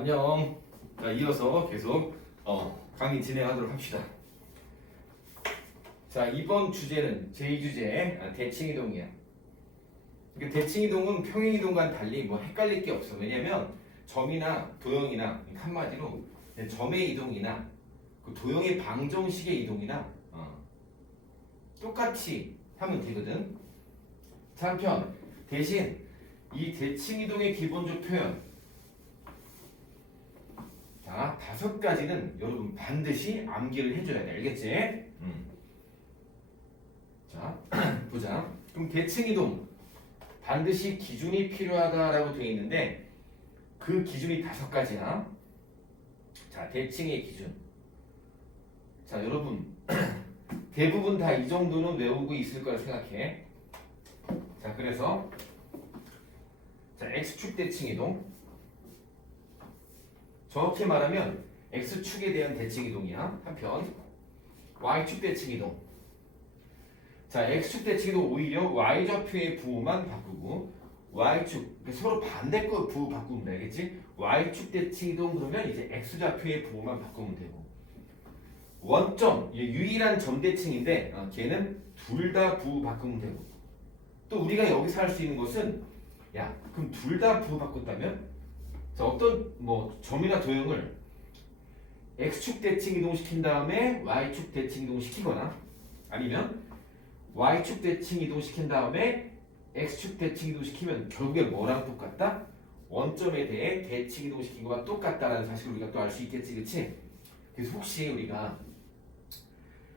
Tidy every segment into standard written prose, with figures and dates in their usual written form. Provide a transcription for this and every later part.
안녕. 자, 이어서 계속 강의 진행하도록 합시다. 자, 이번 주제는 제2주제 대칭이동이야. 그러니까 대칭이동은 평행이동과는 달리 뭐 헷갈릴 게 없어. 왜냐면 점이나 도형이나 한마디로 점의 이동이나 그 도형의 방정식의 이동이나 똑같이 하면 되거든. 자, 한편 대신 이 대칭이동의 기본적 표현 자, 5가지는 여러분 반드시 암기를 해줘야 돼. 알겠지? 자, 보자. 그럼 대칭이동 반드시 기준이 필요하다라고 되어 있는데 그 기준이 5가지야. 자, 대칭의 기준. 자, 여러분 대부분 다 이 정도는 외우고 있을 거라 생각해. 자, 그래서 자, X축 대칭이동. 정확히 말하면 X축에 대한 대칭이동이야. 한편 Y축 대칭이동. 자, X축 대칭이동 오히려 Y좌표의 부호만 바꾸고 Y축 서로 반대 거 부호 바꾸면 돼. 알겠지? Y축 대칭이동 그러면 이제 X좌표의 부호만 바꾸면 되고 원점, 유일한 점 대칭인데 걔는 둘 다 부호 바꾸면 되고 또 우리가 여기서 할 수 있는 것은 야, 그럼 둘 다 부호 바꿨다면 자, 어떤 뭐 점이나 도형을 X축 대칭 이동시킨 다음에 Y축 대칭 이동시키거나 아니면 Y축 대칭 이동시킨 다음에 X축 대칭 이동시키면 결국에 뭐랑 똑같다? 원점에 대해 대칭 이동시킨 거와 똑같다라는 사실을 우리가 또 알 수 있겠지, 그치? 그래서 혹시 우리가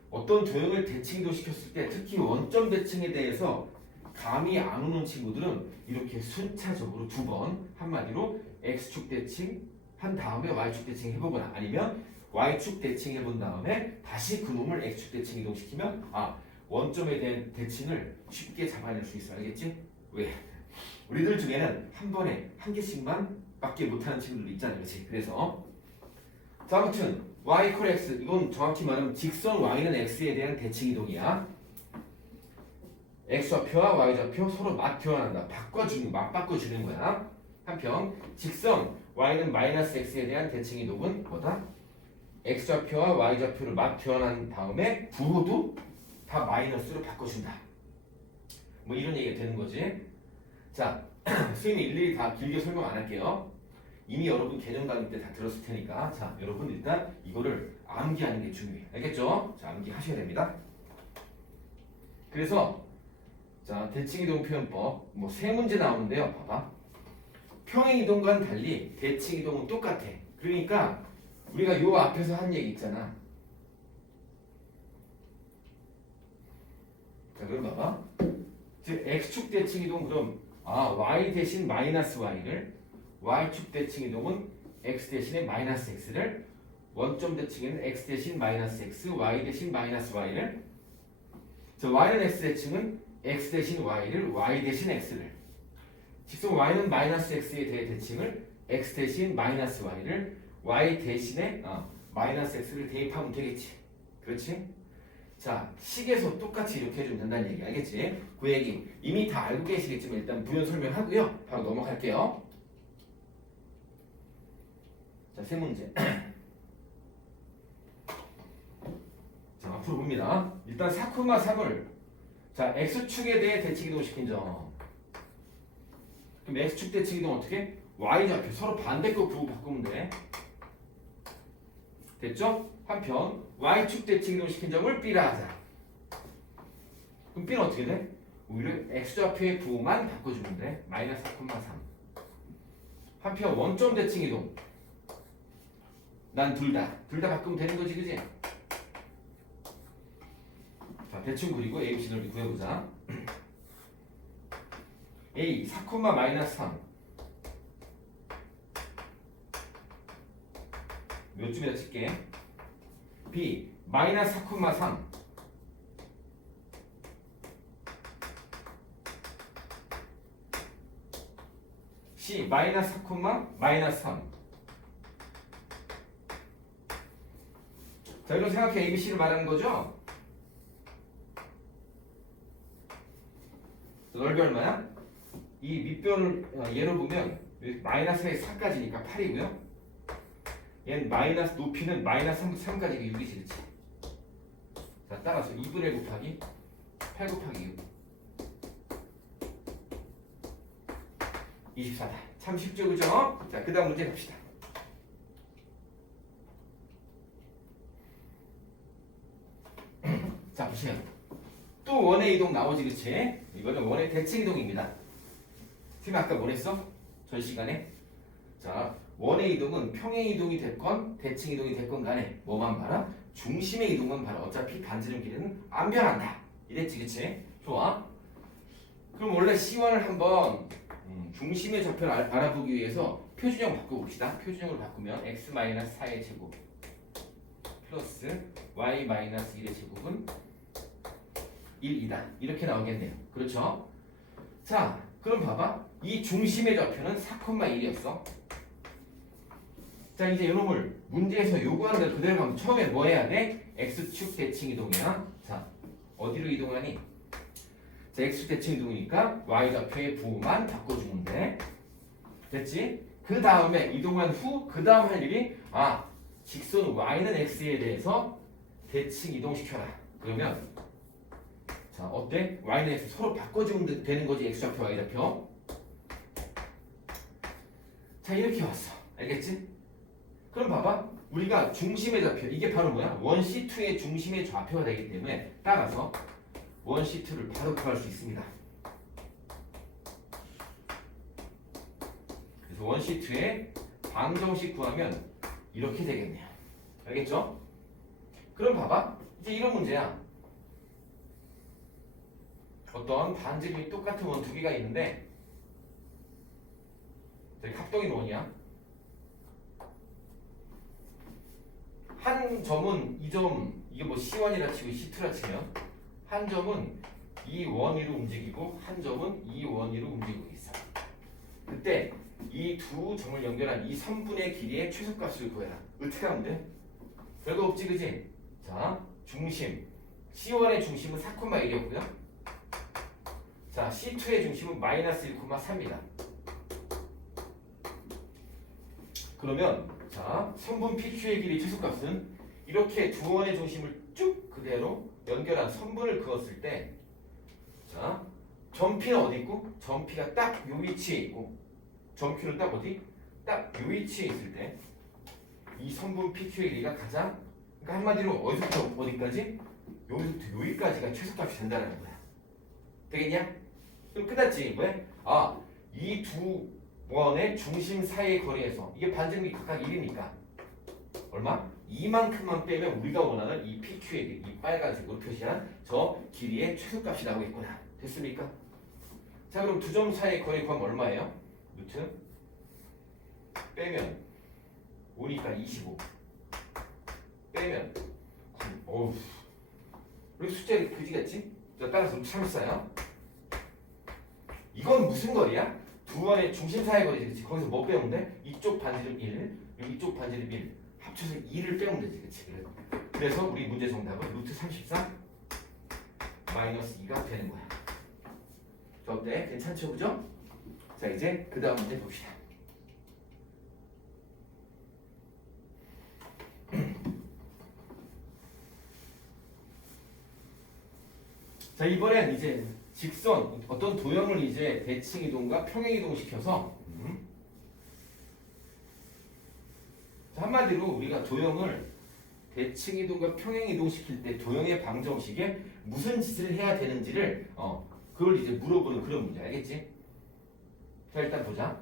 어떤 도형을 대칭 이동시켰을 때 특히 원점 대칭에 대해서 감이 안 오는 친구들은 이렇게 순차적으로 2번 한마디로 X축 대칭 한 다음에 Y축 대칭 해보거나 아니면 Y축 대칭 해본 다음에 다시 그놈을 X축 대칭 이동시키면 원점에 대한 대칭을 쉽게 잡아낼 수 있어. 알겠지? 왜? 우리들 중에는 한 번에 한 개씩만 밖에 못하는 친구들도 있잖아. 그렇지? 그래서 자, 아무튼 Y = X 이건 정확히 말하면 직선 Y는 X에 대한 대칭 이동이야. X좌표와 Y좌표 서로 맞교환한다. 맞바꿔주는 거야. 한편 직선 Y는 마이너스 X에 대한 대칭 이동은 뭐다? X좌표와 Y좌표를 맞교환한 다음에 부호도 다 마이너스로 바꿔준다. 뭐 이런 얘기가 되는 거지. 자, 선생님이 일일이 다 길게 설명 안 할게요. 이미 여러분 개념 강의 때 다 들었을 테니까 자, 여러분 일단 이거를 암기하는 게 중요해. 알겠죠? 자, 암기하셔야 됩니다. 그래서 자, 대칭이동 표현법 뭐 3문제 나오는데요. 봐봐. 평행이동과는 달리 대칭이동은 똑같아. 그러니까 우리가 요 앞에서 한 얘기 있잖아. 자, 그럼 봐봐. 즉 X축 대칭이동 그럼 Y 대신 마이너스 Y를 Y축 대칭이동은 X 대신에 마이너스 X를 원점 대칭에는 X 대신 마이너스 X Y 대신 마이너스 Y를 자, Y는 X 대칭은 X 대신 Y를 Y 대신 X를 직선 Y는 마이너스 X에 대해 대칭을 X 대신 마이너스 Y를 Y 대신에 마이너스 X를 대입하면 되겠지. 그렇지? 자, 식에서 똑같이 이렇게 해주면 된다는 얘기 알겠지? 그 얘기 이미 다 알고 계시겠지만 일단 부연 설명하고요. 바로 넘어갈게요. 자, 3문제. 자, 앞으로 봅니다. 일단 4,3을 자, X축에 대해 대칭 이동시킨 점. 그럼 X축 대칭 이동 어떻게? Y좌표 서로 반대거 부호 바꾸면 돼. 됐죠? 한편 Y축 대칭 이동시킨 점을 B라 하자. 그럼 B는 어떻게 돼? 오히려 X좌표의 부호만 바꿔주면 돼. 마이너스 4,3. 한편 원점 대칭 이동. 난 둘 다 바꾸면 되는 거지, 그지? 자, 대충 그리고 ABC 넓이 구해보자. A 4, 마이너스 3 몇 줌이다 칠게. B 마이너스 4,3 C 마이너스 4, 마이너스 3 자, 이런 생각해. ABC를 말하는 거죠? 넓이 얼마야? 이 밑변을 예로 보면 마이너스 4까지니까 8이고요. 얘는 마이너스 높이는 마이너스 3까지 6이지 그치? 자 따라서 2분의 1 곱하기 8 곱하기 6 24다. 참 쉽죠 그죠? 자 그 다음 문제 갑시다. 자 보시면 또 원의 이동 나오지 그치? 이거는 원의 대칭 이동입니다. 지금 아까 뭘 했어? 전 시간에 자 원의 이동은 평행 이동이 됐건 대칭 이동이 됐건 간에 뭐만 봐라? 중심의 이동만 봐라. 어차피 반지름 길이는 안 변한다. 이랬지 그치? 좋아. 그럼 원래 C1을 한번 중심의 좌표를 알아보기 위해서 표준형 바꿔봅시다. 표준형으로 바꾸면 x-4의 제곱 플러스 y-1의 제곱은 1이다. 이렇게 나오겠네요. 그렇죠? 자 그럼 봐봐. 이 중심의 좌표는 4,1이었어. 자 이제 이놈을 문제에서 요구하는 대로 그대로 가면 처음에 뭐 해야 돼? x축 대칭 이동이야. 자 어디로 이동하니? 자 x축 대칭 이동이니까 y좌표의 부만 바꿔주면 돼. 됐지? 그 다음에 이동한 후 그 다음 할 일이 직선 y는 x에 대해서 대칭 이동시켜라. 그러면 자 어때? y는 x 서로 바꿔주면 되는 거지. x좌표 y좌표. 자 이렇게 왔어. 알겠지? 그럼 봐봐. 우리가 중심의 좌표 이게 바로 뭐야? 원C2의 중심의 좌표가 되기 때문에 따라서 원C2를 바로 구할 수 있습니다. 그래서 원C2의 방정식 구하면 이렇게 되겠네요. 알겠죠? 그럼 봐봐. 이제 이런 문제야. 어떤 반지름이 똑같은 원 두 개가 있는데 저기 합동인 원이야. 한 점은 이 점 이게 뭐 C1이라 치고 C2라 치면 한 점은 이 원위로 움직이고 한 점은 이 원위로 움직이고 있어. 그때 이 두 점을 연결한 이 선분의 길이의 최소값을 구해라. 어떻게 하면 돼? 별거 없지 그지? 자 중심 C1의 중심은 4,1이었고요. 자 C2의 중심은 마이너스 1,3이다. 그러면 자 선분 PQ의 길이 최소값은 이렇게 두 원의 중심을 쭉 그대로 연결한 선분을 그었을 때 자 점피는 어디 있고? 점피가 딱 요 위치에 있고 점Q는 딱 어디? 딱 요 위치에 있을 때 이 선분 PQ의 길이가 가장 그러니까 한마디로 어디서부터 어디까지? 여기서부터 여기까지가 최소값이 된다는 거야. 되겠냐? 그럼 끝났지. 왜? 이 두 원의 중심 사이의 거리에서 이게 반지름이 각각 1이니까 얼마? 이만큼만 빼면 우리가 원하는 이 PQ의 길이, 이 빨간색으로 표시한 저 길이의 최소값이 나오겠구나. 됐습니까? 자 그럼 두 점 사이의 거리 구하면 얼마예요? 루트 빼면 5니까 25 빼면 9. 어우 왜 숫자를 그지겠지? 자 따라서 루트 34야. 이건 무슨 거리야? 두 원의 중심 사이 거리지. 그치? 거기서 뭐 빼면 돼? 이쪽 반지름 1 그리고 이쪽 반지름 1 합쳐서 2를 빼면 되지. 그치? 그래서 우리 문제 정답은 루트 34 마이너스 2가 되는 거야. 자 어때? 괜찮죠? 그죠? 자 이제 그 다음 문제 봅시다. 자 이번엔 이제 직선 어떤 도형을 이제 대칭 이동과 평행 이동 시켜서 자, 한마디로 우리가 도형을 대칭 이동과 평행 이동 시킬 때 도형의 방정식에 무슨 짓을 해야 되는지를 그걸 이제 물어보는 그런 문제. 알겠지? 자 일단 보자.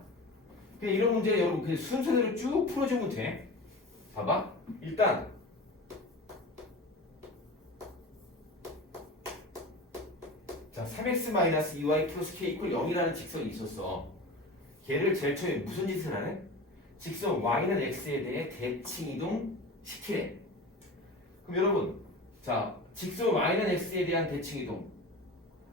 그냥 이런 문제 여러분 그냥 순서대로 쭉 풀어주면 돼. 봐봐. 일단 자 3x-2y 플러스 k 이퀄 0이라는 직선이 있었어. 걔를 제일 처음에 무슨 짓을 하네? 직선 y는 x에 대해 대칭 이동 시키래. 그럼 여러분 자 직선 y는 x에 대한 대칭 이동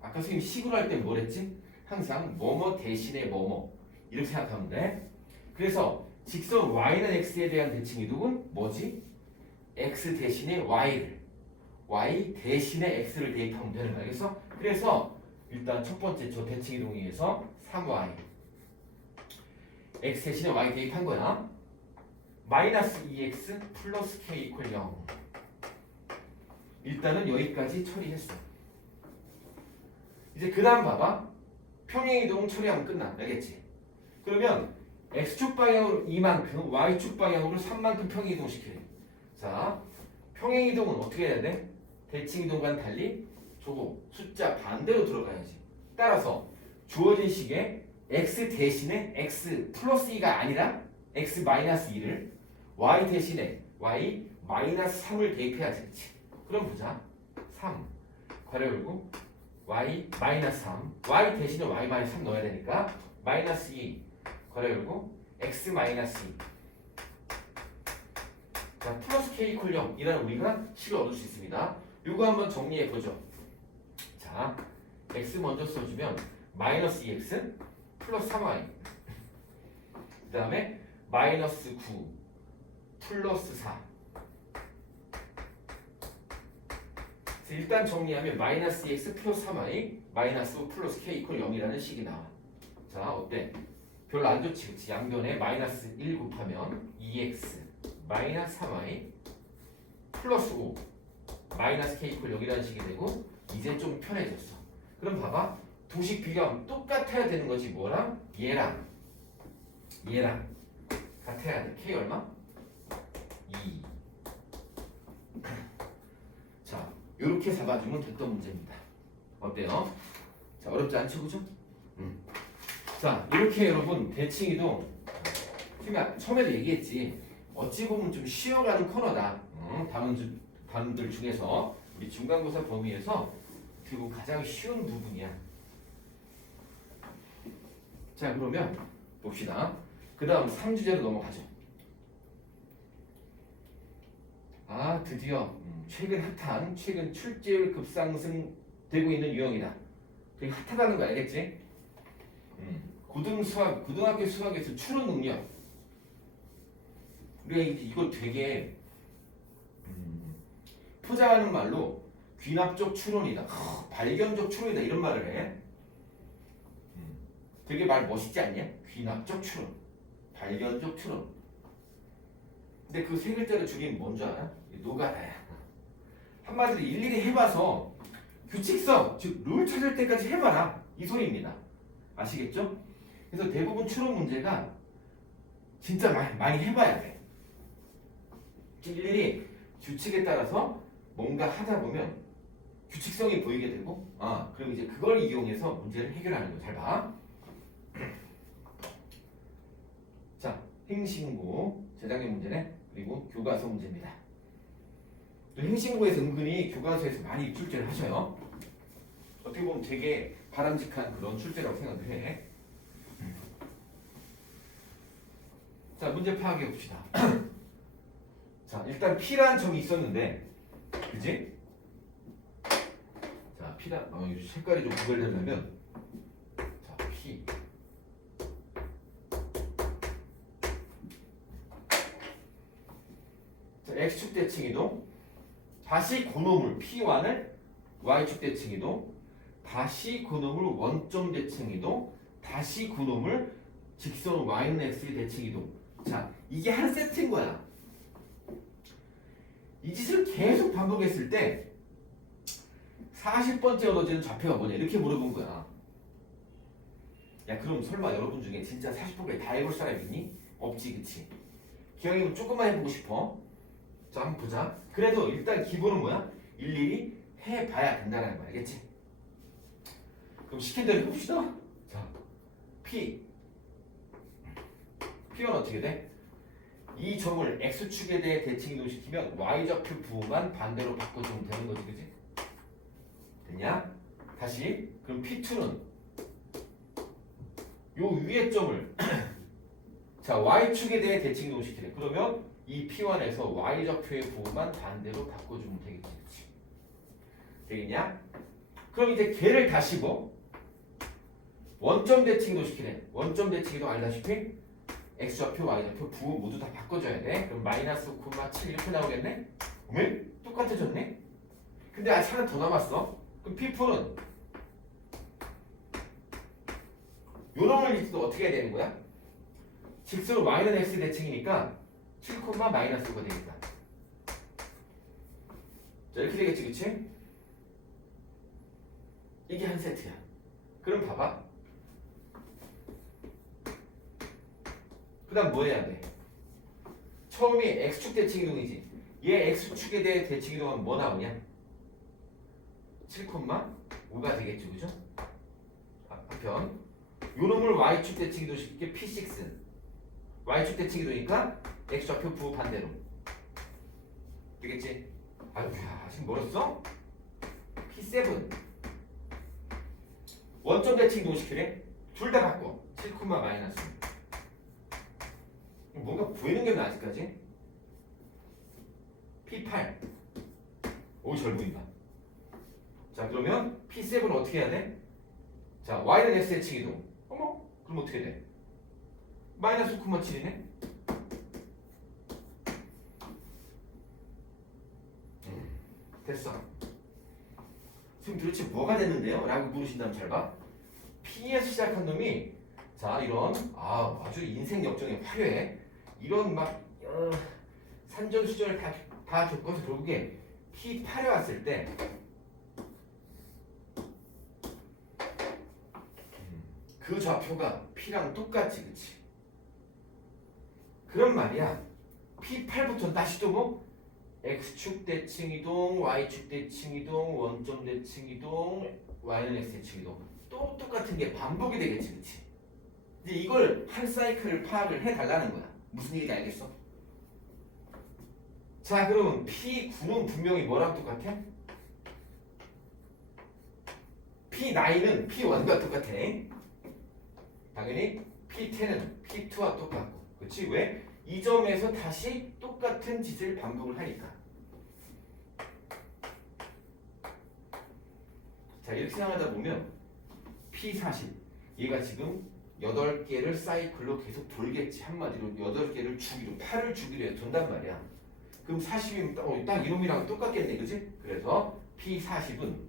아까 선생님 식으로 할 때 뭘 했지? 항상 뭐뭐 대신에 뭐뭐 이렇게 생각하면 돼. 그래서 직선 y는 x에 대한 대칭 이동은 뭐지? x 대신에 y를 y 대신에 x를 대입하면 되는 거야. 알겠어? 그래서 일단 첫 번째 저 대칭 이동에 의해서 3y x 대신에 y 대입한 거야. 마이너스 2x 플러스 k 이퀄 0. 일단은 여기까지 처리했어. 이제 그 다음 봐봐. 평행이동 처리하면 끝나. 알겠지? 그러면 x축 방향으로 2만큼, y축 방향으로 3만큼 평행이동 시키래. 자, 평행이동은 어떻게 해야 돼? 대칭이동과는 달리 저거 숫자 반대로 들어가야지. 따라서 주어진 식에 x 대신에 x 플러스 2가 아니라 x 마이너스 2를 y 대신에 y 마이너스 3을 대입해야지. 그치? 그럼 보자. 3 괄호 열고 y 마이너스 3 y 대신에 y 마이너스 3 넣어야 되니까 마이너스 2 괄호 열고 x 마이너스 2. 자, 플러스 k 이퀄 0 이라는 우리가 식을 얻을 수 있습니다. 이거 한번 정리해 보죠. 자, x 먼저 써주면 마이너스 2x 플러스 3y 그 다음에 마이너스 9 플러스 4. 일단 정리하면 마이너스 2x 플러스 3y 마이너스 5 플러스 k 이퀄 0이라는 식이 나와. 자, 어때? 별로 안 좋지, 그치? 양변에 마이너스 1 곱하면 2x 마이너스 3y 플러스 5 마이너스 k 이퀄 0이라는 식이 되고 이제 좀 편해졌어. 그럼 봐봐. 두식 비교하면 똑같아야 되는 거지. 뭐랑? 얘랑 같아야 돼. k 얼마? 2. 자, 요렇게 잡아주면 됐던 문제입니다. 어때요? 자, 어렵지 않죠, 그죠? 자, 이렇게 여러분 대칭이동 처음에도 얘기했지. 어찌 보면 좀 쉬어가는 코너다. 단원들 중에서 우리 중간고사 범위에서 그리고 가장 쉬운 부분이야. 자, 그러면 봅시다. 그 다음 3주제로 넘어가죠. 아, 드디어 최근 핫한, 최근 출제율 급상승되고 있는 유형이다. 되게 핫하다는 거 알겠지? 고등학교 수학에서 추론 능력. 우리가 이거 되게 포장하는 말로 귀납적 추론이다, 발견적 추론이다 이런 말을 해. 되게 말 멋있지 않냐? 귀납적 추론, 발견적 추론. 근데 그 세 글자를 줄이면 뭔지 알아? 노가다야. 한마디로 일일이 해봐서 규칙성, 즉 룰 찾을 때까지 해봐라 이 소리입니다. 아시겠죠? 그래서 대부분 추론 문제가 진짜 많이 해봐야 돼. 일일이 규칙에 따라서 뭔가 하다 보면 규칙성이 보이게 되고, 그럼 이제 그걸 이용해서 문제를 해결하는 거. 잘 봐. 자, 행신고 재작년 문제네. 그리고 교과서 문제입니다. 또 행신고에서 은근히 교과서에서 많이 출제를 하셔요. 어떻게 보면 되게 바람직한 그런 출제라고 생각을 해. 자, 문제 파악해 봅시다. 자, 일단 P라는 점이 있었는데, 그지? 자, 색깔이 좀 구별되려면, 자, P. 자, X축 대칭이동, 다시 고노물 P1을 Y축 대칭이동, 다시 고노물 원점 대칭이동, 다시 고노물 직선 Y는 X의 대칭이동. 자, 이게 한 세트인 거야. 이 짓을 계속 반복했을 때 40번째 얻어지는 좌표가 뭐냐 이렇게 물어본 거야. 야, 그럼 설마 여러분 중에 진짜 40번까지 다 해볼 사람 있니? 없지, 그치? 기왕이면 조금만 해보고 싶어. 자, 한번 보자. 그래도 일단 기본은 뭐야? 일일이 해봐야 된다는 거 알겠지? 그럼 시킨 대로 해봅시다. 자, P는 어떻게 돼? 이 점을 X축에 대해 대칭이동시키면 Y좌표 부호만 반대로 바꿔주면 되는 거지, 그치? 됐냐? 다시, 그럼 P2는 요 위에 점을 자, Y축에 대해 대칭이동시키래. 그러면 이 P1에서 Y좌표의 부호만 반대로 바꿔주면 되겠지, 그치? 되겠냐? 그럼 이제 걔를 다시 원점 대칭이동시키래. 원점 대칭이동 알다시피 X좌표, Y좌표, 부호 모두 다 바꿔줘야 돼. 그럼 마이너스 9,7 이렇게 나오겠네? 왜? 똑같아졌네? 근데 아직 하나 더 남았어. 그럼 P4는 요놈을 있어도 어떻게 해야 되는 거야? 직선 Y는 X 대칭이니까 7, 마이너스 5가 되겠다. 자, 이렇게 되겠지, 그치? 이게 한 세트야. 그럼 봐봐. 그 다음 뭐 해야 돼? 처음이 X축 대칭 이동이지. 얘 X축에 대해 대칭 이동하면 뭐 나오냐? 7, 5가 되겠죠, 그죠? 한편 요놈을 Y축 대칭 이동시킬게 P6. Y축 대칭 이동이니까 X좌표 부호 반대로 되겠지? 아유, 지금 멀었어? P7 원점 대칭 이동시키래? 둘 다 바꿔. 7, 마이너스. 뭔가 보이는 게 없나 아직까지? P8 오, 잘 보인다. 자, 그러면 P7은 어떻게 해야 돼? 자, Y는 X 대칭 이동. 어머, 그럼 어떻게 돼? 마이너스 9,7이네? 됐어. 지금 도대체 뭐가 됐는데요? 라고 물으신다면 잘 봐. P에서 시작한 놈이 자, 이런 아주 인생 역정의 화려해. 이런 막 산전수전을 다 겪어서 결국에 P8에 왔을 때 그 좌표가 P랑 똑같지, 그치? 그런 말이야. P8부터는 다시 또 뭐? X축 대칭 이동, Y축 대칭 이동, 원점 대칭 이동, Y는 X 대칭 이동. 또 똑같은 게 반복이 되겠지, 그치? 이제 이걸 한 사이클을 파악을 해달라는 거야. 무슨 얘기인지 알겠어? 자, 그럼 P9는 분명히 뭐랑 똑같아? P9은 P1과 똑같아. 당연히 P10은 P2와 똑같고. 그치? 왜? 이 점에서 다시 똑같은 짓을 반복을 하니까. 자, 이렇게 생각하다 보면 P40 얘가 지금 8개를 사이클로 계속 돌겠지. 한마디로 8개를 주기로 8을 주기로 해 돈단 말이야. 그럼 40이면 딱 이놈이랑 똑같겠네, 그지? 그래서 P40은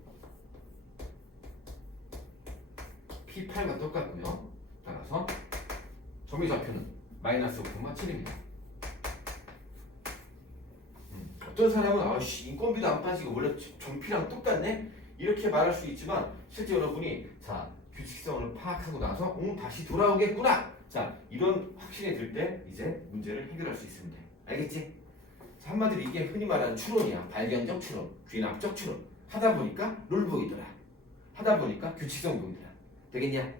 P8과 똑같고요. 따라서 점의 좌표는 마이너스 5,7입니다. 어떤 사람은 아씨 인건비도 안 빠지고 원래 점피랑 똑같네? 이렇게 말할 수 있지만 실제 여러분이 자 규칙성을 파악하고 나서 다시 돌아오겠구나. 자, 이런 확신이 들 때 이제 문제를 해결할 수 있으면 돼. 알겠지? 자, 한마디로 이게 흔히 말하는 추론이야. 발견적 추론, 귀납적 추론. 하다 보니까 룰북이더라. 하다 보니까 규칙성 보이더라. 되겠냐?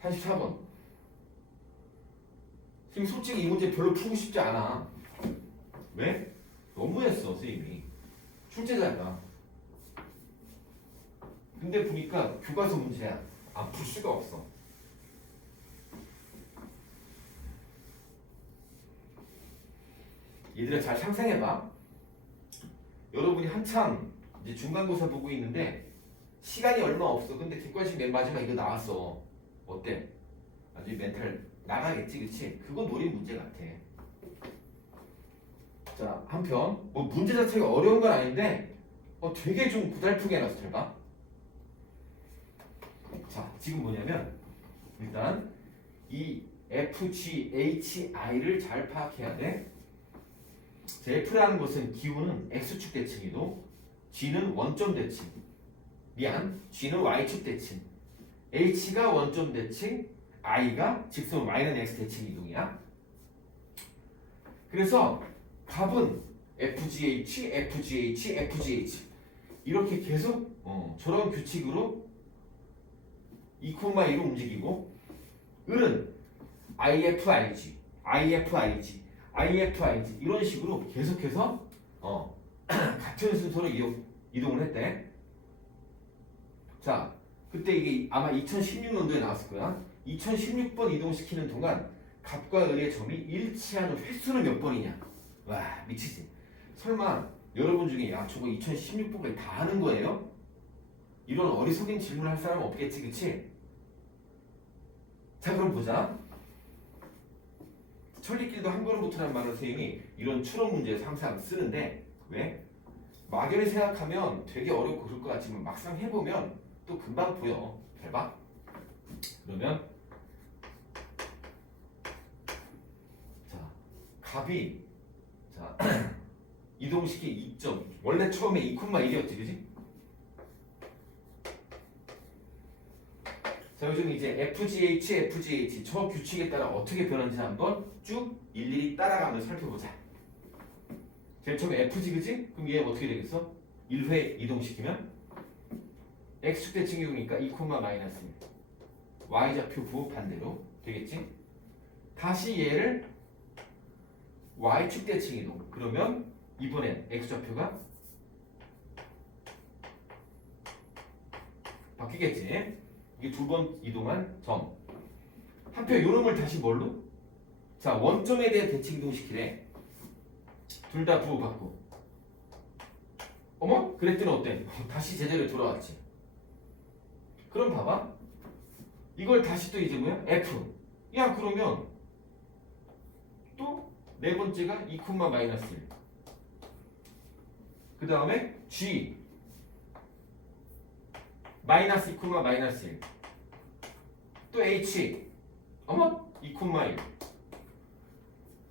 84번. 지금 솔직히 이 문제 별로 풀고 싶지 않아. 왜? 너무했어, 선생님이. 출제자가. 근데 보니까 교과서 문제야. 안 풀 수가 없어. 얘들아, 잘 상상해봐. 여러분이 한참 이제 중간고사 보고 있는데 시간이 얼마 없어. 근데 객관식 맨 마지막 이거 나왔어. 어때? 아주 멘탈 나가겠지, 그치? 그거 노린 문제 같아. 자, 한편 뭐 문제 자체가 어려운 건 아닌데 되게 좀 고달프게 해놨어. 잘 봐. 자, 지금 뭐냐면 일단 이 FGHI를 잘 파악해야 돼. 자, F라는 것은 기호는 X축 대칭이고 G는 원점 대칭. G는 Y축 대칭. H가 원점 대칭, I가 직선 Y는 X 대칭 이동이야. 그래서 값은 FGH, FGH, FGH 이렇게 계속 저런 규칙으로 2,2로 움직이고 을은 IFIG, IFIG, IFIG 이런 식으로 계속해서 같은 순서로 이동을 했대. 자, 그때 이게 아마 2016년도에 나왔을 거야. 2016번 이동시키는 동안 갑과 을의 점이 일치하는 횟수는 몇 번이냐? 와, 미치지. 설마 여러분 중에 야 저거 2016번까지 다 하는 거예요? 이런 어리석인 질문을 할 사람은 없겠지, 그치? 자, 그럼 보자. 천리길도 한 걸음부터라는 말을 선생님이 이런 추론 문제에서 항상 쓰는데 왜? 막연히 생각하면 되게 어렵고 그럴 것 같지만 막상 해보면 또 금방 보여. 잘 봐. 그러면 값이 자 이동시킨 2점 원래 처음에 2,1이었지 그지? 자 요즘 이제 FGH 저 규칙에 따라 어떻게 변하는지 한번 쭉 일일이 따라가면서 살펴보자. 제일 처음에 FG 그지? 그럼 얘 어떻게 되겠어? 1회 이동시키면 X축 대칭이동이니까 2, 마이너스 1 Y좌표 부호 반대로 되겠지? 다시 얘를 Y축 대칭이동 그러면 이번엔 X좌표가 바뀌겠지? 이게 두 번 이동한 점. 한편 요놈을 다시 뭘로? 자 원점에 대해 대칭 이동시키래. 둘 다 부호 받고. 어머? 그랬더니 어때? 다시 제자리에 돌아왔지. 그럼 봐봐. 이걸 다시 또 이제 뭐야? F. 야 그러면 또 네 번째가 2, 마이너스 1. 그 다음에 G. 마이너스 2, 마이너스 1. 또 H. 어머? 2, 1.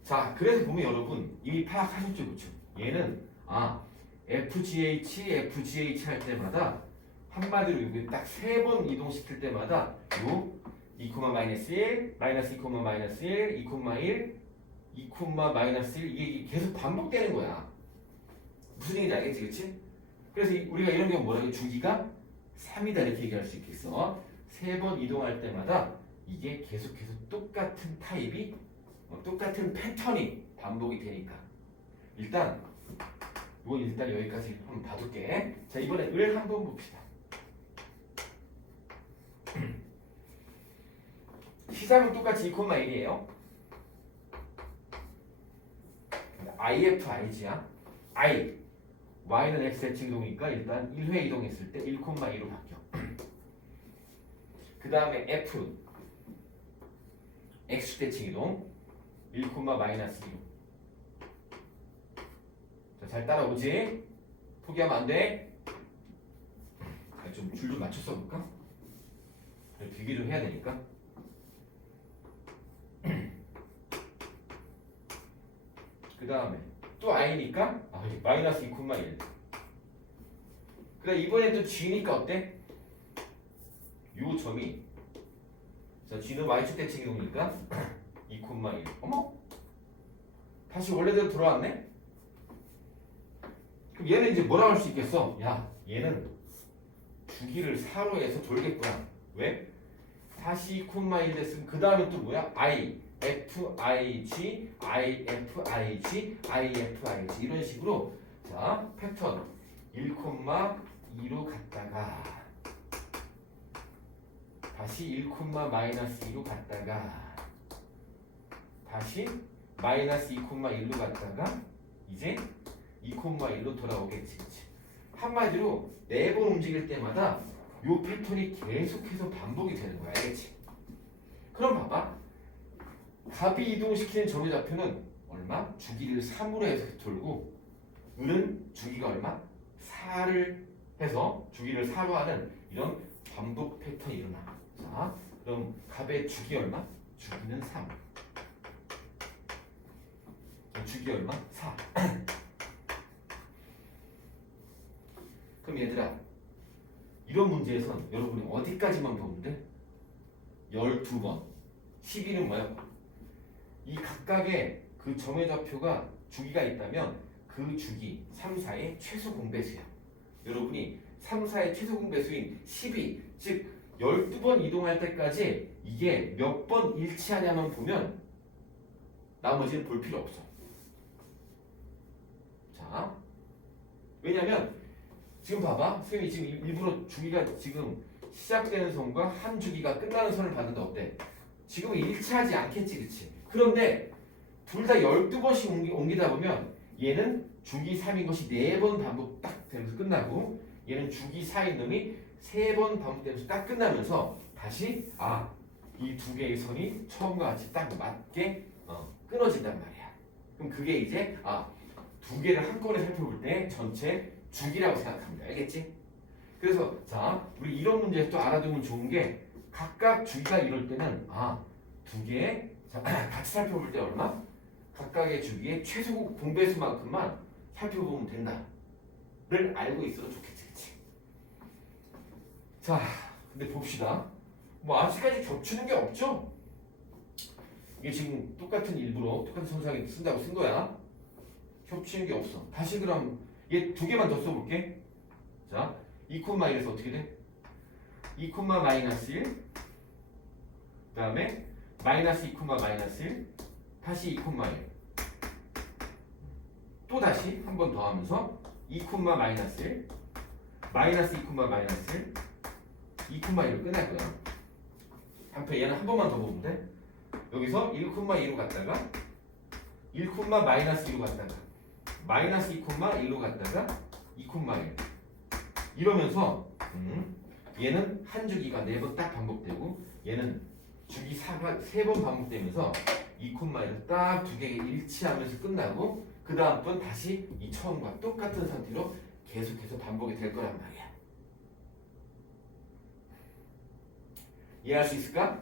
자, 그래서 보면 여러분 이미 파악하셨죠, 그렇죠? 얘는 FGH 할 때마다 한마디로 여기 딱 세 번 이동시킬 때마다 요 2, 마이너스 1, 마이너스 2, 마이너스 1, 2, 1, 2, 마이너스 1 이게 계속 반복되는 거야. 무슨 얘기인지 알겠지, 그렇지? 그래서 우리가 이런 경우 뭐라고 해? 주기가 3이다 이렇게 얘기할 수 있겠어. 세 번 이동할 때마다 이게 계속해서 똑같은 타입이 똑같은 패턴이 반복이 되니까 이건 일단 여기까지 한번 봐둘게. 자 이번에 을 한번 봅시다. 시작은 똑같이 2, 1이에요. IF, IG야. I, Y는 X 대칭 이동이니까 일단 1회 이동했을 때 1, 2로 바뀌어. 그 다음에 F, X 대칭 이동 1, 마이너스 2로. 자, 잘 따라오지? 포기하면 안 돼. 좀 줄 좀 맞춰 써볼까? 비교 좀 해야 되니까. 그 다음에 또 I니까 마이너스 2, 1. 그 다음 이번엔 또 G니까 어때? 요 점이 자 G는 Y축 대칭 이동이니까 2, 1. 어머? 다시 원래대로 돌아왔네? 그럼 얘는 이제 뭐라고 할 수 있겠어? 야 얘는 주기를 4로 해서 돌겠구나. 왜? 다시 2, 1 됐으면 그 다음에 또 뭐야? I, F, I, G, I, F, I, G, I, F, I, G 이런 식으로 자 패턴 1, 2로 갔다가 다시 1, 마이너스 2로 갔다가 다시 마이너스 2, 1로 갔다가 이제 2, 1로 돌아오겠지. 한마디로 4번 움직일 때마다 요 패턴이 계속해서 반복이 되는 거야. 알겠지? 그럼 봐봐. 값이 이동시키는 점의 좌표는 얼마? 주기를 3으로 해서 돌고 을은 주기가 얼마? 4를 해서 주기를 4로 하는 이런 반복 패턴이 일어나. 자, 그럼 값의 주기 얼마? 주기는 3. 주기 얼마? 4. 그럼 얘들아 이런 문제에선 여러분이 어디까지만 보면 돼? 12번 12는 뭐야? 이 각각의 그 점의 좌표가 주기가 있다면 그 주기 3, 4의 최소 공배수야. 여러분이 3, 4의 최소 공배수인 12, 즉 12번 이동할 때까지 이게 몇 번 일치하냐만 보면 나머지는 볼 필요 없어. 자, 왜냐면 지금 봐봐. 선생님이 지금 일부러 주기가 지금 시작되는 선과 한 주기가 끝나는 선을 봤는데 어때? 지금은 일치하지 않겠지, 그치? 그런데 둘 다 12번씩 옮기다 보면 얘는 주기 3인 것이 4번 반복 딱 되면서 끝나고 얘는 주기 4인 놈이 3번 반복되면서 딱 끝나면서 다시 이 두 개의 선이 처음과 같이 딱 맞게 끊어진단 말이야. 그럼 그게 이제 두 개를 한꺼번에 살펴볼 때 전체 주기라고 생각합니다. 알겠지? 그래서 자 우리 이런 문제에서 또 알아두면 좋은 게 각각 주기가 이럴 때는 두 개 같이 살펴볼 때 얼마? 각각의 주기의 최소국 분배수만큼만 살펴보면 된다를 알고 있어도 좋겠지, 그치? 자, 근데 봅시다. 뭐 아직까지 겹치는 게 없죠? 이게 지금 똑같은 일부러 똑같은 성상에 쓴다고 쓴 거야. 겹치는 게 없어. 다시 그럼 얘 두 개만 더 써볼게. 자, 2, 1에서 어떻게 돼? 2, 마이너스 1. 그 다음에 마이너스 2, 마이너스 1. 다시 2, 1. 또 다시 한 번 더 하면서 2, 마이너스 1. 마이너스 2, 마이너스 1. 2, 1로 끝날 거야. 한편 얘는 한 번만 더 보면 돼. 여기서 1,2로 갔다가 1, 마이너스 2로 갔다가 마이너스 2, 1로 갔다가 2, 1 이러면서 얘는 한 주기가 4번 딱 반복되고 얘는 주기 4가 3번 반복되면서 2, 1을 딱 두 개가 일치하면서 끝나고 그 다음 번 다시 이 처음과 똑같은 상태로 계속해서 반복이 될 거란 말이야. 이해할 수 있을까?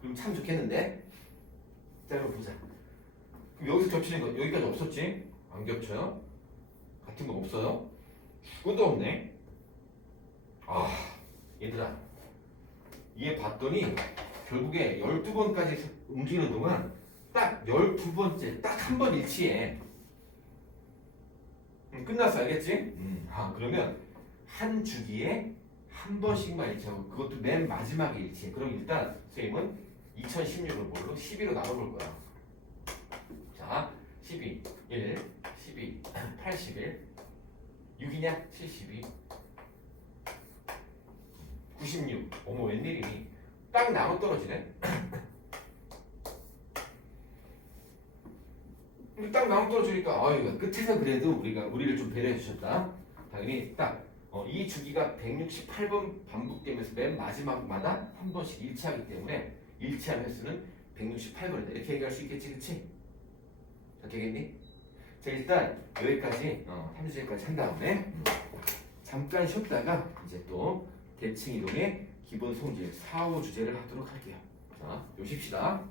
그럼 참 좋겠는데? 자, 한번 보자. 그럼 여기서 겹치는 거 여기까지 없었지? 안 겹쳐요? 같은 거 없어요? 죽어도 없네. 아, 얘들아, 얘 봤더니 결국에 12번까지 움직이는 동안 딱 12번째 딱 한 번 일치해. 끝났어, 알겠지? 그러면 한 주기에 한 번씩만 일치하고 그것도 맨 마지막에 일치해. 그럼 일단 선생님은 2016을 뭘로? 12로 나눠볼 거야. 자, 12, 1, 12, 81, 6이냐? 72, 96. 어머, 웬일이니? 딱 나눠 떨어지네? 근데 딱 나눠 떨어지니까 아유, 끝에서 그래도 우리를 좀 배려해 주셨다. 당연히 딱 이 주기가 168번 반복되면서 맨 마지막마다 한 번씩 일치하기 때문에 일치한 횟수는 168번이다. 이렇게 얘기할 수 있겠지, 그치? 되겠니? 자, 일단 여기까지 30일까지 한 다음에 잠깐 쉬었다가 이제 또 대칭 이동의 기본 성질 4, 5 주제를 하도록 할게요. 자, 요십시다.